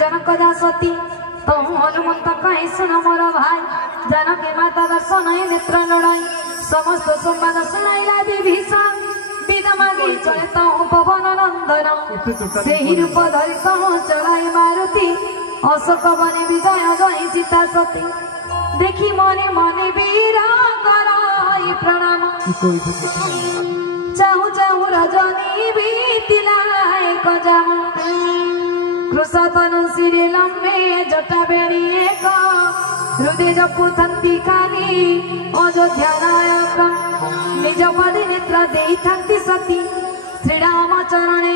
जनक दासती तो हनुमंत कहे सुन मोर भाई जनक माता दर्शन नेत्र लड़ाई समस्त संवाद सुनाइला विभीषण विद मागी चले तो पवन नंदन से रूप धरि कह चलाई मारुति अशोक बने विजय जय सीता सती देखी मने मने वीर कराई प्रणाम चाहू चाहू रजनी बीतिला एक जाम कृषतनु सिरे लंबे जटा बेड़ी एक हृदय जपुथंती काली अयोध्या नायक निज पदे नेत्र देई थंती सती श्रीराम चरणे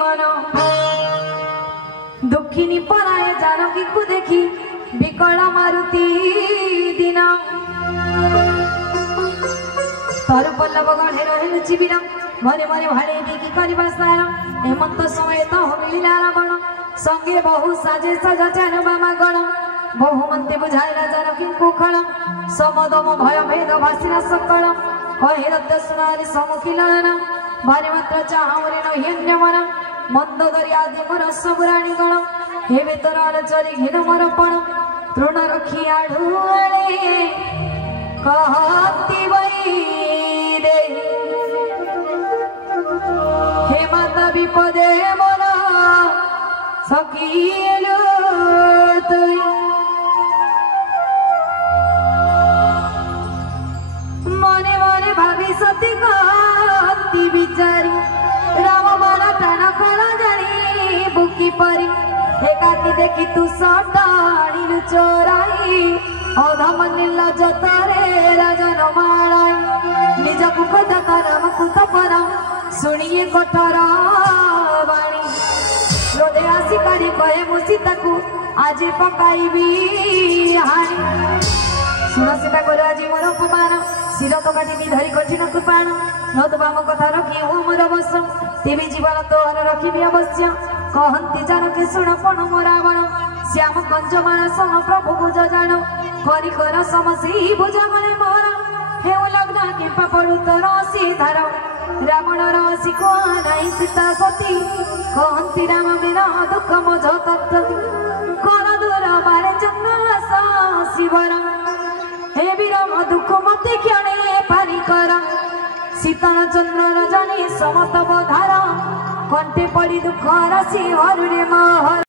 मन दुखिनी पराए जानकी को देखी विकल मारुति दिन तार पल्लव गढ़े रहे चिबिर मने मने भाड़े देखी करवा सार हेमंत समय तो मिला रावण संगे बहु साजे सजा चान बामा गण बहुमंते बुझाइला जानकी कुखल समदम भय भेद भाषिरा सकल कहे रद्द सुनारी समुखिलन भारे मात्र चाहरे नहिन्य मन मंद दरियादि मोर सबुराणी गण हे बेतरार चली घिन मोर पण तृण रखी आढ़ुआले कहती वही दे हे माता विपदे मोर सखीलु तुई मने मने भावी सती कहती बिचारी राम मन टाण कला जानी बुकी परी एकाकी देखी तू सटाणी चोराई अधम निर्लज तरे राजन मालाई निज कुकथा करम कुतपरा सुनिए कठोर बाणी रोदे आसी काढ़ी कहे मु सीता को आज पकाइबी हाणी सुन सीता कर आज मोर अपमान शिर तो काटी धरी कठिन कृपाण नतुबा मो कथा रखी हो मोर बस तेबे जीवन तोहर रखी अवश्य कहती जानकी शुण पण मो रावण श्याम कंजमाण सह प्रभु भुज जाण करी कर समसी भुज मने मोर हे लग्न किंपा पड़ू तोर सीधार रावण रसी को नाई सीता सती कहती राम बिना दुख मोझ तत्व कर दूर बारे चंद्र शिवर हे विरम दुख मते क्षणे पारी कर शीतल चंद्र रजनी समत बधार कंटे पड़ी दुख राशि हरुणे महर।